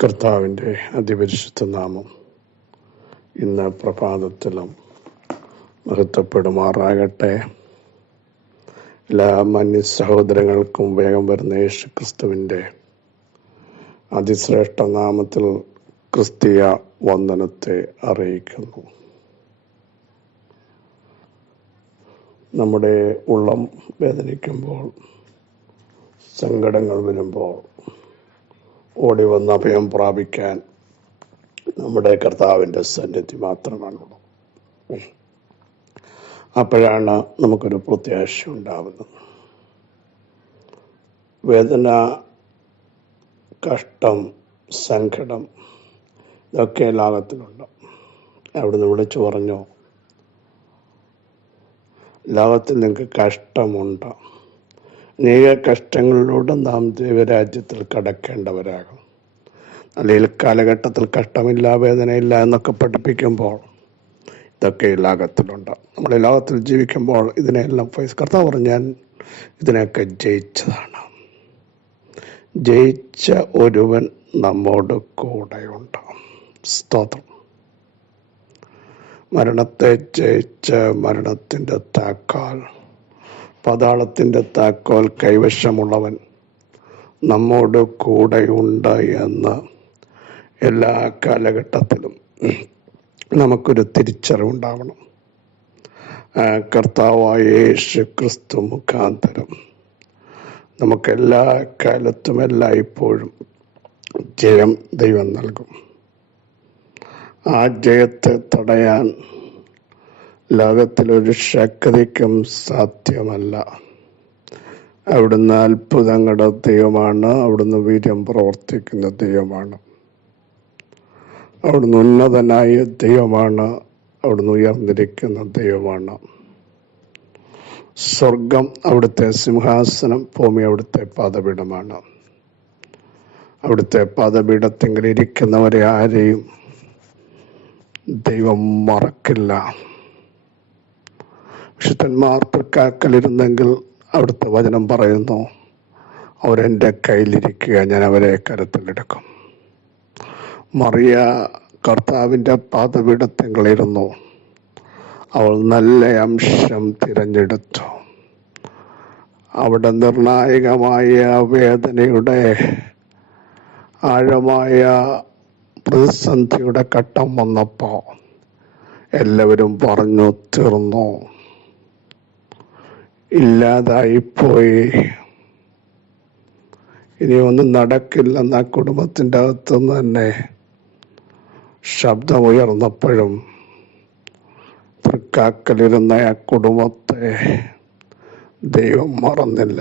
കർത്താവിൻ്റെ അതിപരിശുദ്ധ നാമം ഇന്ന് പ്രഭാതത്തിലും മഹത്വപ്പെടുമാറാകട്ടെ. എല്ലാ മാന്യ സഹോദരങ്ങൾക്കും വേഗം വരുന്ന യേശു ക്രിസ്തുവിൻ്റെ അതിശ്രേഷ്ഠ നാമത്തിൽ ക്രിസ്തീയ വന്ദനത്തെ അറിയിക്കുന്നു. നമ്മുടെ ഉള്ളം വേദനിക്കുമ്പോൾ, സങ്കടങ്ങൾ വരുമ്പോൾ ഓടി വന്ന് അഭയം പ്രാപിക്കാൻ നമ്മുടെ കർത്താവിൻ്റെ സന്നിധി മാത്രമാണുള്ളത്. അപ്പോഴാണ് നമുക്കൊരു പ്രത്യാശ ഉണ്ടാവുന്നത്. വേദന, കഷ്ടം, സങ്കടം ഇതൊക്കെ ലോകത്തിലുണ്ട്. അവിടുന്ന് വിളിച്ചു പറഞ്ഞു, ലോകത്തിൽ നിങ്ങൾക്ക് കഷ്ടമുണ്ട്. അനേക കഷ്ടങ്ങളിലൂടെ നാം ദൈവരാജ്യത്തിൽ കടക്കേണ്ടവരാകും. അല്ലെങ്കിൽ കാലഘട്ടത്തിൽ കഷ്ടമില്ല, വേദനയില്ല എന്നൊക്കെ പഠിപ്പിക്കുമ്പോൾ ഇതൊക്കെ ഈ ലോകത്തിലുണ്ട്. നമ്മൾ ഈ ലോകത്തിൽ ജീവിക്കുമ്പോൾ ഇതിനെല്ലാം കർത്താവ് പറഞ്ഞു, ഞാൻ ഇതിനൊക്കെ ജയിച്ചതാണ്. ജയിച്ച ഒരുവൻ നമ്മോട് കൂടെയുണ്ട്. സ്തോത്രം. മരണത്തെ ജയിച്ച, മരണത്തിൻ്റെ താക്കോൽ, പാതാളത്തിൻ്റെ താക്കോൽ കൈവശമുള്ളവൻ നമ്മോട് കൂടെയുണ്ട് എന്ന് എല്ലാ കാലഘട്ടത്തിലും നമുക്കൊരു തിരിച്ചറിവുണ്ടാവണം. കർത്താവായ യേശു ക്രിസ്തു മുഖാന്തരം നമുക്കെല്ലാ കാലത്തും എല്ലായ്പ്പോഴും ജയം ദൈവം നൽകും. ആ ജയത്തെ തടയാൻ ലോകത്തിലൊരു ശക്തിക്കും സാധ്യമല്ല. അവിടുന്ന് അത്ഭുതങ്ങളുടെ ദൈവമാണ്. അവിടുന്ന് വീര്യം പ്രവർത്തിക്കുന്ന ദൈവമാണ്. അവിടുന്ന് ഉന്നതനായ ദൈവമാണ്. അവിടുന്ന് ഉയർന്നിരിക്കുന്ന ദൈവമാണ്. സ്വർഗം അവിടുത്തെ സിംഹാസനം, ഭൂമി അവിടുത്തെ പാദപീഠമാണ്. അവിടുത്തെ പാദപീഠത്തിങ്കിൽ ഇരിക്കുന്നവരെ ആരെയും ദൈവം മറക്കില്ല. വിശുദ്ധന്മാർ തൃക്കാക്കലിരുന്നെങ്കിൽ അവിടുത്തെ വചനം പറയുന്നു, അവരെൻ്റെ കയ്യിലിരിക്കുക, ഞാൻ അവരെ കരത്തിലെടുക്കും. മറിയ കർത്താവിൻ്റെ പാദപീഠത്തിലിരുന്നു. അവൾ നല്ല അംശം തിരഞ്ഞെടുത്തു. അവിടെ നിർണായകമായ വേദനയുടെ ആഴമായ പ്രതിസന്ധിയുടെ ഘട്ടം വന്നപ്പോൾ എല്ലാവരും പറഞ്ഞു, തീർന്നു, ഇല്ലാതായിപ്പോയി, ഇനി ഒന്നും നടക്കില്ലെന്ന കുടുംബത്തിൻ്റെ അകത്തുനിന്ന് തന്നെ ശബ്ദമുയർന്നപ്പോഴും തൃക്കാക്കലിരുന്ന ആ കുടുംബത്തെ ദൈവം മറന്നില്ല.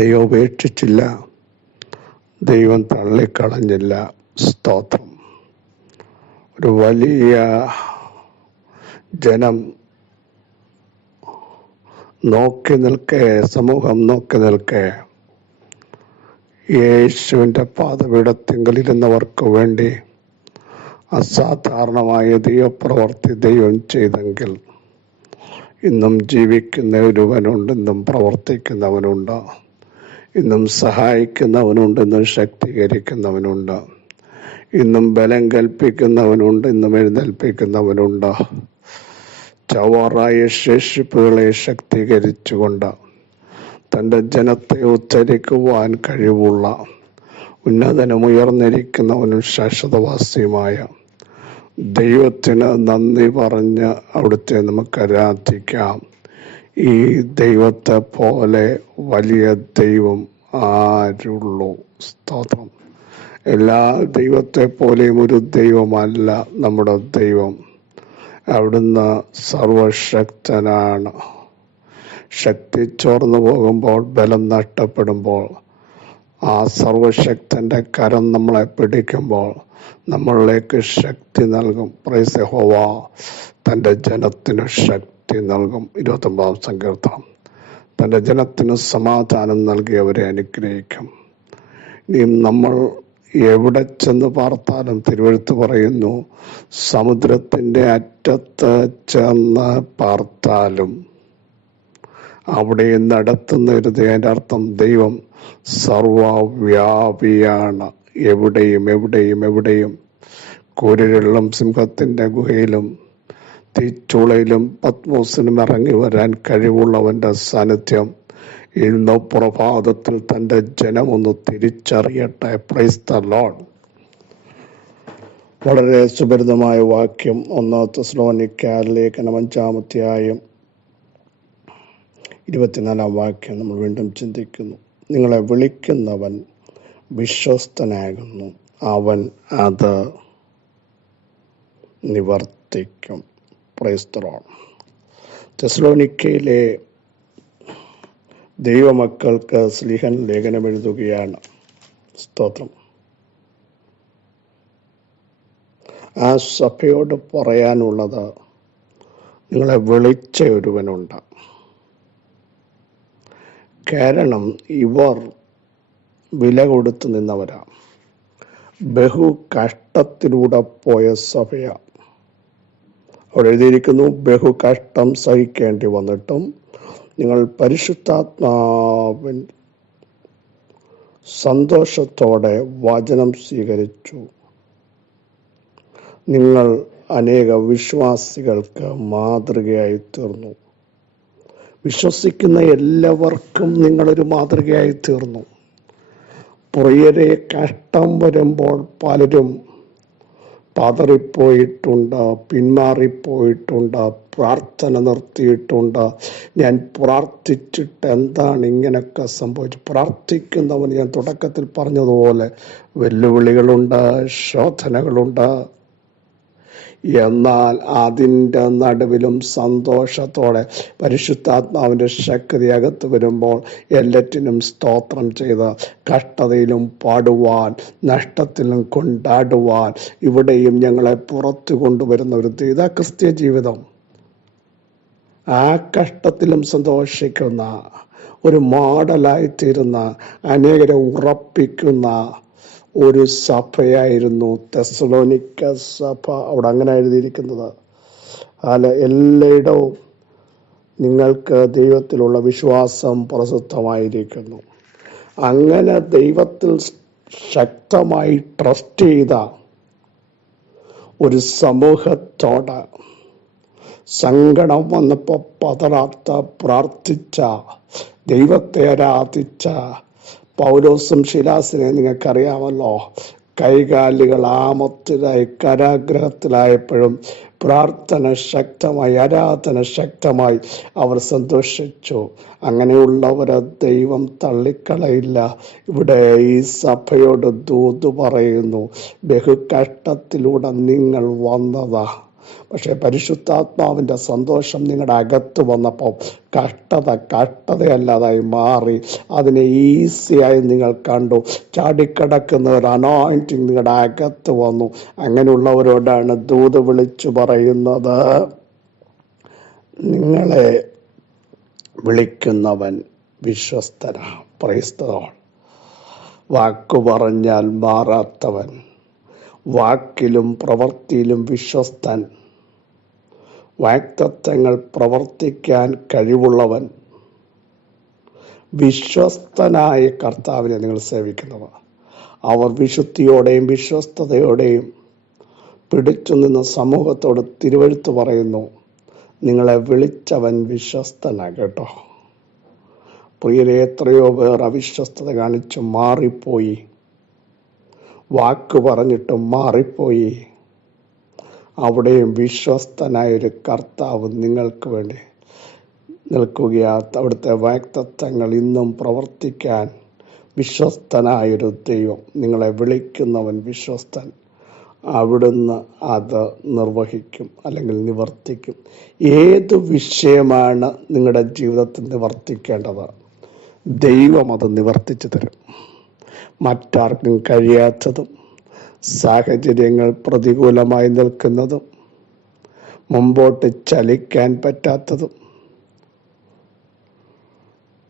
ദൈവം ഉപേക്ഷിച്ചില്ല. ദൈവം തള്ളിക്കളഞ്ഞില്ല. സ്തോത്രം. ഒരു വലിയ ജനം നോക്കി നിൽക്കെ, സമൂഹം നോക്കി നിൽക്കെ, യേശുവിൻ്റെ പാദപീഠത്തിങ്കലിരുന്നവർക്ക് വേണ്ടി അസാധാരണമായ ദൈവപ്രവർത്തി ദൈവം ചെയ്തെങ്കിൽ ഇന്നും ജീവിക്കുന്ന ഒരുവനുണ്ട്, ഇന്നും പ്രവർത്തിക്കുന്നവനുണ്ട്, ഇന്നും സഹായിക്കുന്നവനുണ്ട്, ഇന്നും ശക്തീകരിക്കുന്നവനുണ്ട്, ഇന്നും ബലം കൽപ്പിക്കുന്നവനുണ്ട്, ഇന്നും എഴുന്നേൽപ്പിക്കുന്നവനുണ്ട്. ചവറായ ശേഷിപ്പുകളെ ശക്തീകരിച്ചുകൊണ്ട് തൻ്റെ ജനത്തെ ഉദ്ധരിക്കുവാൻ കഴിവുള്ള ഉന്നതനും ഉയർന്നിരിക്കുന്നവനും ശാശ്വതവാസിയുമായ ദൈവത്തിന് നന്ദി പറഞ്ഞ് അവിടുത്തെ നമുക്ക് ആരാധിക്കാം. ഈ ദൈവത്തെ പോലെ വലിയ ദൈവം ആരുള്ളൂ? സ്തോത്രം. എല്ലാ ദൈവത്തെ പോലെയും ഒരു ദൈവമല്ല നമ്മുടെ ദൈവം. അവിടുന്ന് സർവശക്തനാണ്. ശക്തി ചോർന്നു പോകുമ്പോൾ, ബലം നഷ്ടപ്പെടുമ്പോൾ, ആ സർവശക്തൻ്റെ കരം നമ്മളെ പിടിക്കുമ്പോൾ നമ്മളിലേക്ക് ശക്തി നൽകും. പ്രൈസ് യഹോവ തൻ്റെ ജനത്തിന് ശക്തി നൽകും. 29 സങ്കീർത്തനം. തൻ്റെ ജനത്തിന് സമാധാനം നൽകി അവരെ അനുഗ്രഹിക്കും. ഇനിയും നമ്മൾ എവിടെ ചെന്ന് പാർത്താലും, തിരുവെഴുത്ത് പറയുന്നു, സമുദ്രത്തിൻ്റെ അറ്റത്ത് ചെന്ന് പാർത്താലും അവിടെ നടത്തുന്ന ഒരു അതിൻ്റെ അർത്ഥം ദൈവം സർവവ്യാപിയാണ്. എവിടെയും എവിടെയും എവിടെയും കൂരിരുളിലും സിംഹത്തിൻ്റെ ഗുഹയിലും തീച്ചൂളയിലും പത്മോസിനും ഇറങ്ങി വരാൻ കഴിവുള്ളവൻ്റെ സാന്നിധ്യം ഇന്ന് പ്രഭാതത്തിൽ തൻ്റെ ജനമൊന്ന് തിരിച്ചറിയട്ടെ. Praise the Lord. വളരെ സുപരിതമായ വാക്യം 1 തെസ്സലോനിക്യർ ലേഖനം 5-ാം അധ്യായം 24-ാം വാക്യം നമ്മൾ വീണ്ടും ചിന്തിക്കുന്നു. നിങ്ങളെ വിളിക്കുന്നവൻ വിശ്വസ്തനാകുന്നു, അവൻ അത് നിവർത്തിക്കും. Praise the Lord. തെസ്സലോനിക്കയിലെ ദൈവമക്കൾക്ക് സ്ലീഹൻ ലേഖനം എഴുതുകയാണ്. സ്തോത്രം. ആ സഭയോട് പറയാനുള്ളത്, നിങ്ങളെ വിളിച്ച ഒരുവനുണ്ട്. കാരണം ഇവർ വില കൊടുത്തു നിന്നവരാ, ബഹു കഷ്ടത്തിലൂടെ പോയ സഭയാ. അവിടെ എഴുതിയിരിക്കുന്നു, ബഹു കഷ്ടം സഹിക്കേണ്ടി വന്നിട്ടും നിങ്ങൾ പരിശുദ്ധാത്മാവിൻ സന്തോഷത്തോടെ വചനം സ്വീകരിച്ചു. നിങ്ങൾ അനേക വിശ്വാസികൾക്ക് മാതൃകയായി തീർന്നു. വിശ്വസിക്കുന്ന എല്ലാവർക്കും നിങ്ങളൊരു മാതൃകയായി തീർന്നു. പ്രിയരെ, കഷ്ടം വരുമ്പോൾ പലരും പതറിപ്പോയിട്ടുണ്ട്, പിന്മാറിപ്പോയിട്ടുണ്ട്, പ്രാർത്ഥന നിർത്തിയിട്ടുണ്ട്. ഞാൻ പ്രാർത്ഥിച്ചിട്ട് എന്താണ് ഇങ്ങനെയൊക്കെ സംഭവിച്ചു? പ്രാർത്ഥിക്കുന്നവന് ഞാൻ തുടക്കത്തിൽ പറഞ്ഞതുപോലെ വെല്ലുവിളികളുണ്ട്, ശോധനകളുണ്ട്. എന്നാൽ അതിൻ്റെ നടുവിലും സന്തോഷത്തോടെ പരിശുദ്ധാത്മാവിൻ്റെ ശക്തി അകത്ത് വരുമ്പോൾ എല്ലാറ്റിനും സ്തോത്രം ചെയ്ത് കഷ്ടതയിലും പാടുവാൻ, നഷ്ടത്തിലും കൊണ്ടാടുവാൻ ഇവിടെയും ഞങ്ങളെ പുറത്തു കൊണ്ടുവരുന്ന ഒരു ഇതാ ക്രിസ്ത്യ ജീവിതം. ആ കഷ്ടത്തിലും സന്തോഷിക്കുന്ന ഒരു മോഡലായിത്തീരുന്ന, അനേകരെ ഉറപ്പിക്കുന്ന ഒരു സഭയായിരുന്നു തെസ്സലോനിക്ക സഭ. അവിടെ അങ്ങനെ എഴുതിയിരിക്കുന്നത്. എല്ലായിടവും നിങ്ങൾക്ക് ദൈവത്തിലുള്ള വിശ്വാസം പ്രസിദ്ധമായിരിക്കുന്നു. അങ്ങനെ ദൈവത്തിൽ ശക്തമായി ട്രസ്റ്റ് ചെയ്ത ഒരു സമൂഹത്തോട് സങ്കടം വന്നപ്പോൾ പതറാത്ത, പ്രാർത്ഥിച്ച, ദൈവത്തെ ആരാധിച്ച പൗലോസും ശിലാസിനെ നിങ്ങൾക്കറിയാമല്ലോ. കൈകാലുകൾ ആമത്തിലായി, കാരാഗ്രഹത്തിലായപ്പോഴും പ്രാർത്ഥന ശക്തമായി, ആരാധന ശക്തമായി അവർ സന്തോഷിച്ചു. അങ്ങനെയുള്ളവരെ ദൈവം തള്ളിക്കളയില്ല. ഇവിടെ ഈ സഭയോട് ദൂത് പറയുന്നു, ബഹുകഷ്ടത്തിലൂടെ നിങ്ങൾ വന്നതാ. പക്ഷെ പരിശുദ്ധാത്മാവിൻ്റെ സന്തോഷം നിങ്ങളുടെ അകത്ത് വന്നപ്പോൾ കഷ്ടതയല്ലാതായി മാറി. അതിനെ ഈസിയായി നിങ്ങൾ കണ്ടു. ചാടിക്കിടക്കുന്ന ഒരു അനോയിന്റിങ് നിങ്ങളുടെ അകത്ത് വന്നു. അങ്ങനെയുള്ളവരോടാണ് ദൂത് വിളിച്ചു പറയുന്നത്, നിങ്ങളെ വിളിക്കുന്നവൻ വിശ്വസ്തനാ. Praise the Lord. വാക്കു പറഞ്ഞാൽ മാറാത്തവൻ, വാക്കിലും പ്രവൃത്തിയിലും വിശ്വസ്തൻ, വാഗ്ദത്തങ്ങൾ പ്രവർത്തിക്കാൻ കഴിവുള്ളവൻ, വിശ്വസ്തനായ കർത്താവിനെ നിങ്ങൾ സേവിക്കുന്നവർ. അവർ വിശുദ്ധിയോടെയും വിശ്വസ്തയോടെയും പിടിച്ചു നിന്ന സമൂഹത്തോട് തിരുവെഴുത്ത് പറയുന്നു, നിങ്ങളെ വിളിച്ചവൻ വിശ്വസ്തനാ. കേട്ടോ പ്രിയരെ, എത്രയോ പേർ അവിശ്വസ്തത കാണിച്ച് മാറിപ്പോയി, വാക്ക് പറഞ്ഞിട്ട് മാറിപ്പോയി. അവിടെയും വിശ്വസ്തനായൊരു കർത്താവ് നിങ്ങൾക്ക് വേണ്ടി നിൽക്കുകയാ. അവിടുത്തെ വാഗ്ദത്തങ്ങൾ ഇന്നും പ്രവർത്തിക്കാൻ വിശ്വസ്തനായൊരു ദൈവം. നിങ്ങളെ വിളിക്കുന്നവൻ വിശ്വസ്തൻ. അവിടുന്ന് അത് നിർവഹിക്കും, അല്ലെങ്കിൽ നിവർത്തിക്കും. ഏത് വിഷയമാണ് നിങ്ങളുടെ ജീവിതത്തിൽ നിവർത്തിക്കേണ്ടത്, ദൈവം അത് നിവർത്തിച്ചു തരും. മറ്റാർക്കും കഴിയാത്തതും, സാഹചര്യങ്ങൾ പ്രതികൂലമായി നിൽക്കുന്നതും, മുമ്പോട്ട് ചലിക്കാൻ പറ്റാത്തതും,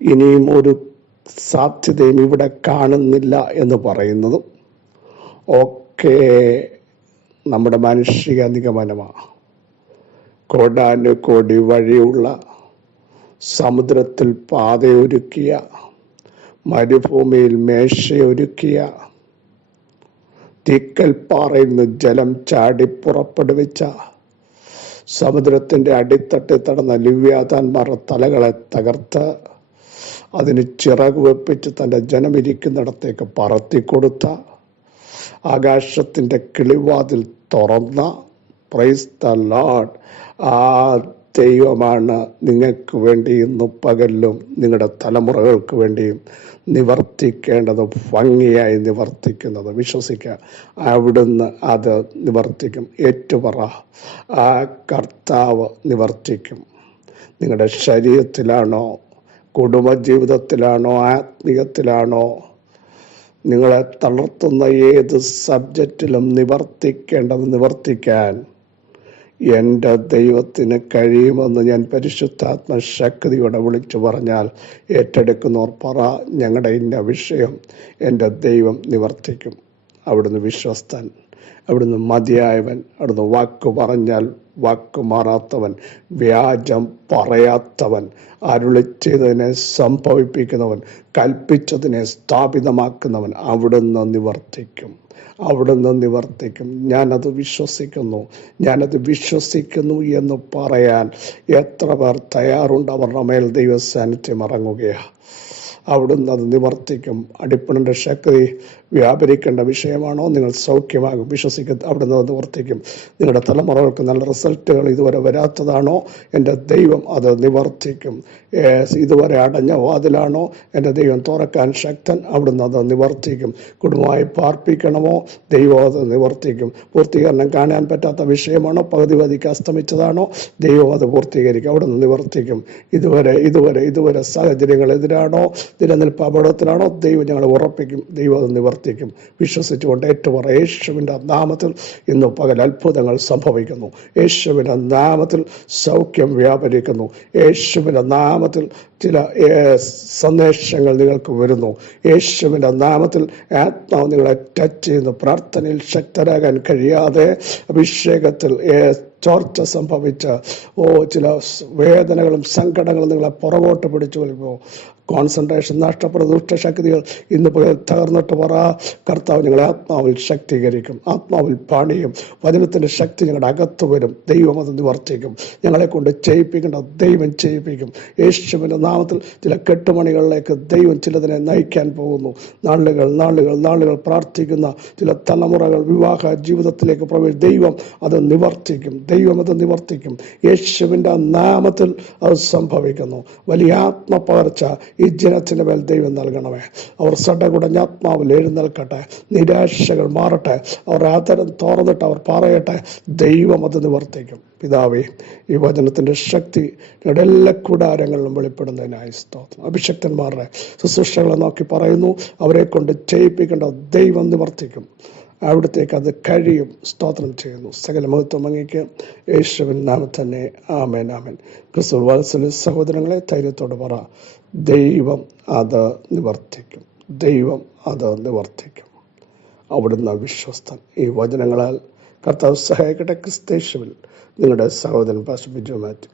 ഇനിയും ഒരു സാധ്യതയും ഇവിടെ കാണുന്നില്ല എന്ന് പറയുന്നതും ഒക്കെ നമ്മുടെ മാനുഷിക നിഗമനമാണ്. കോടാനുകോടി വഴിയുള്ള സമുദ്രത്തിൽ പാതയൊരുക്കിയ, മരുഭൂമിയിൽ മേശയൊരുക്കിയ തീക്കൽ പാറയിൽ നിന്ന് ജലം ചാടി പുറപ്പെടുവിച്ച സമുദ്രത്തിന്റെ അടിത്തട്ടിൽ തടന്ന ലിവ്യാതാന്മാരുടെ തലകളെ തകർത്ത് അതിന് ചിറക് വെപ്പിച്ച് തൻ്റെ ജനമിരിക്കുന്നിടത്തേക്ക് പറത്തിക്കൊടുത്ത, ആകാശത്തിന്റെ കിളിവാതിൽ തുറന്ന, പ്രൈസ് ദ ലോർഡ്, ആ ദൈവമാണ് നിങ്ങൾക്ക് വേണ്ടി ഇന്ന് പകലിലും നിങ്ങളുടെ തലമുറകൾക്ക് വേണ്ടിയും നിവർത്തിക്കേണ്ടത്, ഭംഗിയായി നിവർത്തിക്കുന്നത്. വിശ്വസിക്കുക, അവിടുന്ന് അത് നിവർത്തിക്കും. ഏറ്റുപറ, ആ കർത്താവ് നിവർത്തിക്കും. നിങ്ങളുടെ ശരീരത്തിലാണോ, കുടുംബജീവിതത്തിലാണോ, ആത്മീയത്തിലാണോ, നിങ്ങളെ തളർത്തുന്ന ഏത് സബ്ജക്റ്റിലും നിവർത്തിക്കേണ്ടത് നിവർത്തിക്കാൻ എൻ്റെ ദൈവത്തിന് കഴിയുമെന്ന് ഞാൻ പരിശുദ്ധാത്മ ശക്തിയോടെ വിളിച്ചു പറഞ്ഞാൽ ഏറ്റെടുക്കുന്നവർ പറ, ഞങ്ങളുടെ ഇന്ന വിഷയം എൻ്റെ ദൈവം നിവർത്തിക്കും. അവിടുന്ന് വിശ്വസ്തൻ, അവിടുന്ന് മതിയായവൻ, അവിടുന്ന് വാക്ക് പറഞ്ഞാൽ വാക്ക് മാറാത്തവൻ, വ്യാജം പറയാത്തവൻ, അരുളി ചെയ്തതിനെ സംഭവിപ്പിക്കുന്നവൻ, കൽപ്പിച്ചതിനെ സ്ഥാപിതമാക്കുന്നവൻ. അവിടുന്ന് നിവർത്തിക്കും, അവിടുന്ന് നിവർത്തിക്കും. ഞാനത് വിശ്വസിക്കുന്നു എന്ന് പറയാൻ എത്ര പേർ തയ്യാറുണ്ട്? അവരുടെ മേൽ ദൈവ സാന്നിധ്യം ഇറങ്ങുകയാണ്. അവിടുന്ന് അത് നിവർത്തിക്കും. അടിപ്പണിൻ്റെ ശക്തി വ്യാപരിക്കേണ്ട വിഷയമാണോ? നിങ്ങൾ സൗഖ്യമാകും. വിശ്വസിക്കുക, അവിടുന്ന് അത് നിവർത്തിക്കും. നിങ്ങളുടെ തലമുറകൾക്ക് നല്ല റിസൾട്ടുകൾ ഇതുവരെ വരാത്തതാണോ? എൻ്റെ ദൈവം അത് നിവർത്തിക്കും. ഇതുവരെ അടഞ്ഞ വാതിലാണോ? എൻ്റെ ദൈവം തുറക്കാൻ ശക്തൻ. അവിടുന്ന് അത് നിവർത്തിക്കും. കുടുംബമായി പാർപ്പിക്കണമോ? ദൈവം അത് നിവർത്തിക്കും. പൂർത്തീകരണം കാണാൻ പറ്റാത്ത വിഷയമാണോ? പകുതിക്ക് അസ്തമിച്ചതാണോ? ദൈവം അത് പൂർത്തീകരിക്കും. അവിടുന്ന് നിവർത്തിക്കും. ഇതുവരെ സാഹചര്യങ്ങൾ എതിരാണോ? നിലനിൽപ്പ് അപകടത്തിലാണോ? ദൈവം ഞങ്ങളെ ഉറപ്പിക്കും. ദൈവം അത് നിവർത്തിക്കും. വിശ്വസിച്ചുകൊണ്ട് ഏറ്റുപറ, യേശുവിൻ്റെ നാമത്തിൽ ഇന്ന് പകൽ അത്ഭുതങ്ങൾ സംഭവിക്കുന്നു. യേശുവിൻ്റെ നാമത്തിൽ സൗഖ്യം വ്യാപരിക്കുന്നു. യേശുവിൻ്റെ നാമത്തിൽ ചില സന്ദേശങ്ങൾ നിങ്ങൾക്ക് വരുന്നു. യേശുവിൻ്റെ നാമത്തിൽ ആത്മാവ് നിങ്ങളെ ടച്ച് ചെയ്യുന്നു. പ്രാർത്ഥനയിൽ ശക്തരാകാൻ കഴിയാതെ അഭിഷേകത്തിൽ ചോർച്ച സംഭവിച്ച ചില വേദനകളും സങ്കടങ്ങളും നിങ്ങളെ പുറകോട്ട് പിടിച്ചു വരുമ്പോൾ കോൺസെൻട്രേഷൻ നഷ്ടപ്പെടുന്ന ദുഷ്ടശക്തികൾ ഇന്ന് തകർന്നിട്ട് പറ, കർത്താവ് നിങ്ങളെ ആത്മാവിൽ ശക്തീകരിക്കും, ആത്മാവിൽ പണിയും. വചനത്തിൻ്റെ ശക്തി ഞങ്ങളുടെ അകത്ത് വരും. ദൈവം അത് നിവർത്തിക്കും. ഞങ്ങളെ കൊണ്ട് ചെയ്യിപ്പിക്കേണ്ട ദൈവം ചെയ്യിപ്പിക്കും. യേശുവിൻ്റെ നാമത്തിൽ ചില കെട്ടുമണികളിലേക്ക് ദൈവം ചിലതിനെ നയിക്കാൻ പോകുന്നു. നാളുകൾ പ്രാർത്ഥിക്കുന്ന ചില തലമുറകൾ വിവാഹ ജീവിതത്തിലേക്ക് പ്രവേശിക്കും. ദൈവം അത് നിവർത്തിക്കും. യേശുവിൻ്റെ നാമത്തിൽ അത് സംഭവിക്കുന്നു. വലിയ ആത്മപകർച്ച ഈ ജനത്തിന് മേൽ ദൈവം നൽകണമേ. അവർ സടകുടഞ്ഞ ആത്മാവിൽ എഴുന്നേൽക്കട്ടെ. നിരാശകൾ മാറട്ടെ. അവർ ആദരം തുറന്നിട്ട് അവർ പറയട്ടെ, ദൈവം അത് നിവർത്തിക്കും. പിതാവേ, ഈ വചനത്തിൻ്റെ ശക്തി ഞങ്ങളുടെ എല്ലാ കൂടാരങ്ങളിലും വെളിപ്പെടുന്നതിനായി സ്തോത്രം. അഭിഷക്തന്മാരുടെ ശുശ്രൂഷകളെ നോക്കി പറയുന്നു, അവരെ കൊണ്ട് ചെയ്യിപ്പിക്കേണ്ട ദൈവം നിവർത്തിക്കും. അവിടത്തേക്ക് അത് കഴിയും. സ്തോത്രം ചെയ്യുന്നു. സകല മഹത്വം അങ്ങേക്ക് യേശുവിൻ നാമത്തിൽ തന്നെ. ആമേൻ. ക്രിസ്തു വാത്സല്യ സഹോദരങ്ങളെ, ധൈര്യത്തോട് പറ, ദൈവം അത് നിവർത്തിക്കും. അവിടുന്ന് വിശ്വസ്തൻ. ഈ വചനങ്ങളാൽ കർത്താവ് സഹായിക്കട്ടെ. ക്രിസ്തേശുവിൽ നിങ്ങളുടെ സഹോദരൻ പാസ്റ്റർ ബിജു മാത്യു.